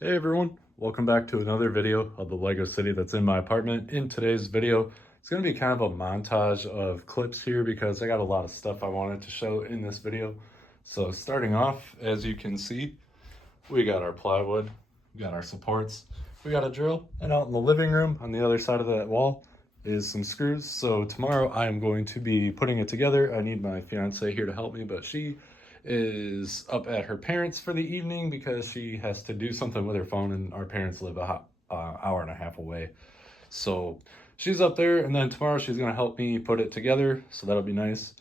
Hey everyone, welcome back to another video of the Lego city that's in my apartment. In today's video, it's going to be kind of a montage of clips here because I got a lot of stuff I wanted to show in this video. So starting off, as you can see, we got our plywood, we got our supports, we got a drill, and out in the living room on the other side of that wall is some screws. So tomorrow I am going to be putting it together. I need my fiance here to help me, but she is up at her parents for the evening because she has to do something with her phone, and our parents live a hour and a half away. So she's up there, and then tomorrow she's gonna help me put it together, so that'll be nice.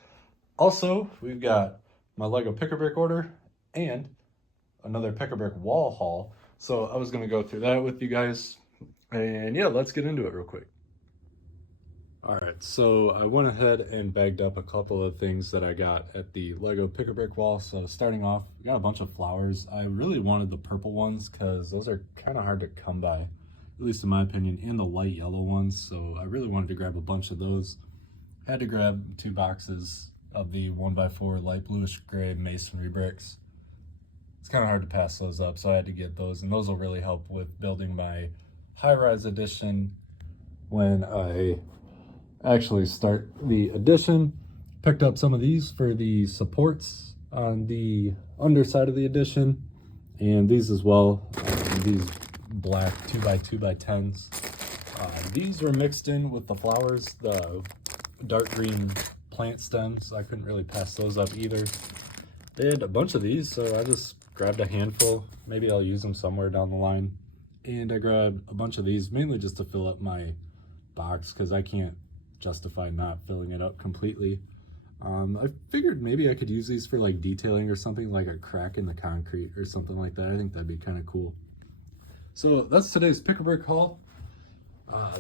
Also, we've got my Lego Pick-a-Brick order and another Pick-a-Brick wall haul. So I was gonna go through that with you guys, and yeah, let's get into it real quick. All right, so I went ahead and bagged up a couple of things that I got at the Lego Pick-a-Brick wall. So starting off, we got a bunch of flowers. I really wanted the purple ones because those are kind of hard to come by, at least in my opinion, and the light yellow ones. So I really wanted to grab a bunch of those. Had to grab 2 boxes of the 1x4 light bluish gray masonry bricks. It's kind of hard to pass those up, so I had to get those, and those will really help with building my high-rise addition when I actually start the addition. Picked up some of these for the supports on the underside of the addition, and these as well, these black 2x2x10s. These were mixed in with the flowers, the dark green plant stems. I couldn't really pass those up either. They had a bunch of these, so I just grabbed a handful. Maybe I'll use them somewhere down the line. And I grabbed a bunch of these mainly just to fill up my box because I can't justify not filling it up completely. I figured maybe I could use these for like detailing or something, like a crack in the concrete or something like that. I think that'd be kind of cool. So that's today's Pick-a-Brick haul.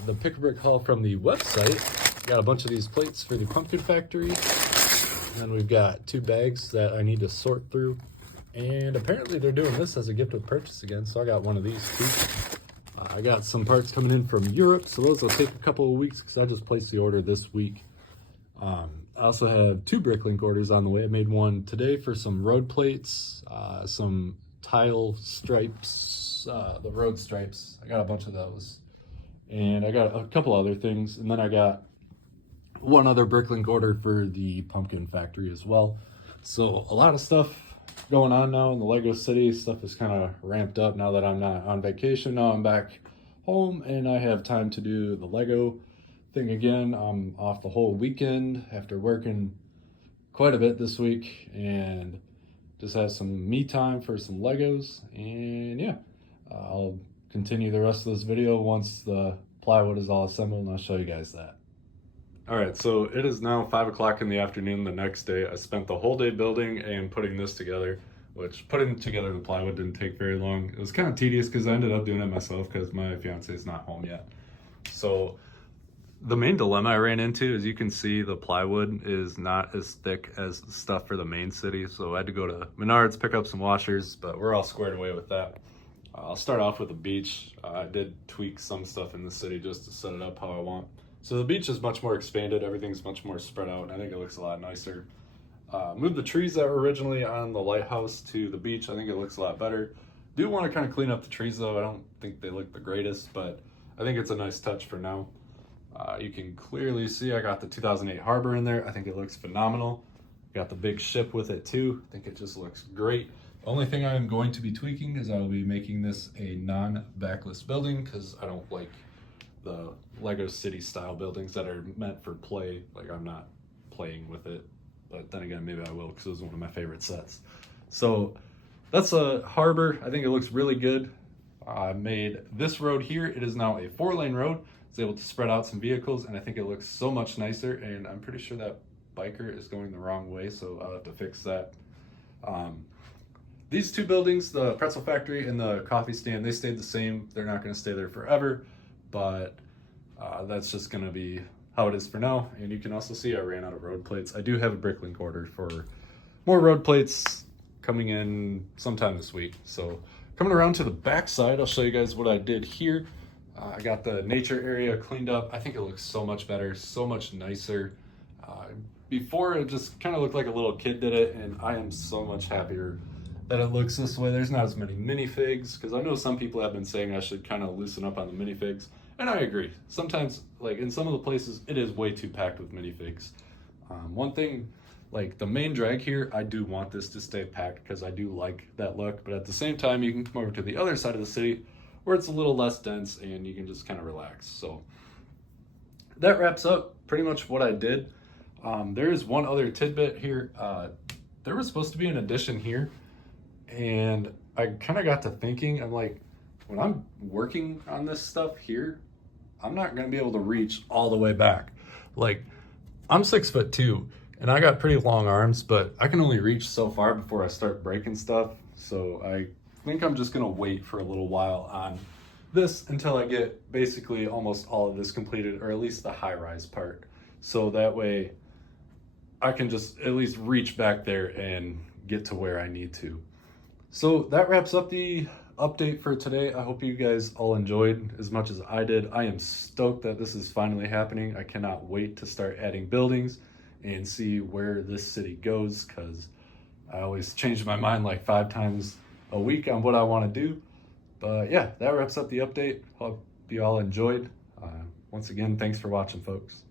The Pick-a-Brick haul from the website. Got a bunch of these plates for the pumpkin factory. And then we've got 2 bags that I need to sort through. And apparently they're doing this as a gift with purchase again, so I got one of these too. I got some parts coming in from Europe, so those will take a couple of weeks because I just placed the order this week. I also have 2 Bricklink orders on the way. I made one today for some road plates, some tile stripes, the road stripes. I got a bunch of those. And I got a couple other things, and then I got one other Bricklink order for the pumpkin factory as well. So a lot of stuff going on now in the Lego city. Stuff is kind of ramped up now that I'm not on vacation. Now I'm back home and I have time to do the Lego thing again. I'm off the whole weekend after working quite a bit this week, and just have some me time for some Legos. And yeah, I'll continue the rest of this video once the plywood is all assembled, and I'll show you guys that. All right, so it is now 5 o'clock in the afternoon the next day. I spent the whole day building and putting this together, which putting together the plywood didn't take very long. It was kind of tedious because I ended up doing it myself because my fiance is not home yet. So the main dilemma I ran into, as you can see, the plywood is not as thick as stuff for the main city. So I had to go to Menards, pick up some washers, but we're all squared away with that. I'll start off with the beach. I did tweak some stuff in the city just to set it up how I want. So the beach is much more expanded, everything's much more spread out, and I think it looks a lot nicer. Moved the trees that were originally on the lighthouse to the beach. I think it looks a lot better. Do want to kind of clean up the trees though. I don't think they look the greatest, but I think it's a nice touch for now. You can clearly see I got the 2008 Harbor in there. I think it looks phenomenal. Got the big ship with it too. I think it just looks great. The only thing I'm going to be tweaking is I will be making this a non-backless building because I don't like the Lego City style buildings that are meant for play. Like, I'm not playing with it, but then again, maybe I will because it was one of my favorite sets. So that's a harbor. I think it looks really good. I made this road here. It is now a 4-lane road. It's able to spread out some vehicles, and I think it looks so much nicer, and I'm pretty sure that biker is going the wrong way, so I'll have to fix that. These 2 buildings, the pretzel factory and the coffee stand, they stayed the same. They're not going to stay there forever, but that's just going to be how it is for now. And you can also see I ran out of road plates. I do have a Bricklink order for more road plates coming in sometime this week. So coming around to the back side, I'll show you guys what I did here. I got the nature area cleaned up. I think it looks so much better, so much nicer. Before, it just kind of looked like a little kid did it, and I am so much happier that it looks this way. There's not as many minifigs, because I know some people have been saying I should kind of loosen up on the minifigs, and I agree. Sometimes, like in some of the places, it is way too packed with minifigs. One thing, like the main drag here, I do want this to stay packed because I do like that look, but at the same time, you can come over to the other side of the city where it's a little less dense and you can just kind of relax. So that wraps up pretty much what I did. There is one other tidbit here. There was supposed to be an addition here, and I kind of got to thinking, I'm like, when I'm working on this stuff here, I'm not going to be able to reach all the way back. Like, I'm 6'2", and I got pretty long arms, but I can only reach so far before I start breaking stuff. So I think I'm just going to wait for a little while on this until I get basically almost all of this completed, or at least the high-rise part. So that way I can just at least reach back there and get to where I need to. So that wraps up the update for today. I hope you guys all enjoyed as much as I did. I am stoked that this is finally happening. I cannot wait to start adding buildings and see where this city goes, because I always change my mind like 5 times a week on what I want to do. But yeah, that wraps up the update. Hope you all enjoyed. Once again, thanks for watching, folks.